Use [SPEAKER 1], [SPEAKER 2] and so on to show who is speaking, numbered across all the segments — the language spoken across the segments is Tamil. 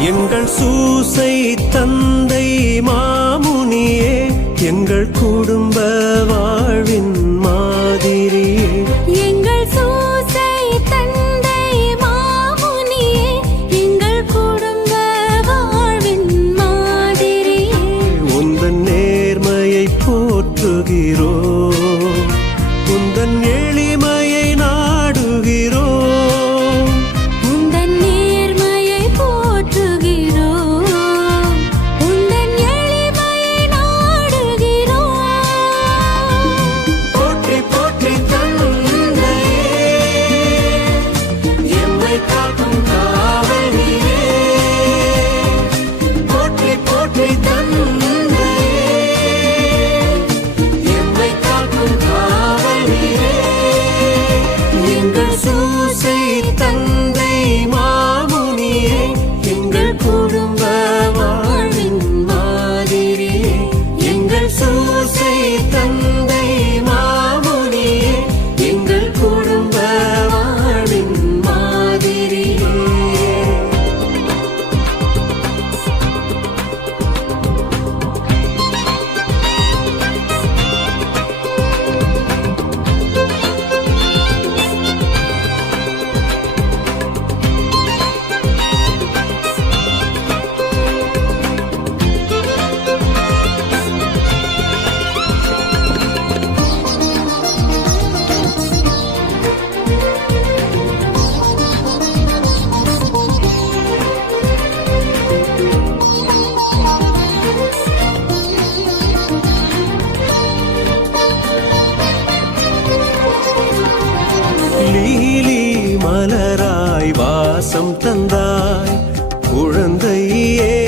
[SPEAKER 1] எங்கள் சூசை தந்தை மாமுனியே எங்கள் குடும்ப வாழ்வின் பாசம் தந்தாய் குழந்தையே.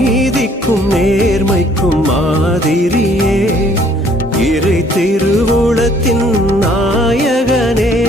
[SPEAKER 2] நீதிக்கும் நேர்மைக்கும் மாதிரியே. இறை திருவுளத்தின் நாயகனே.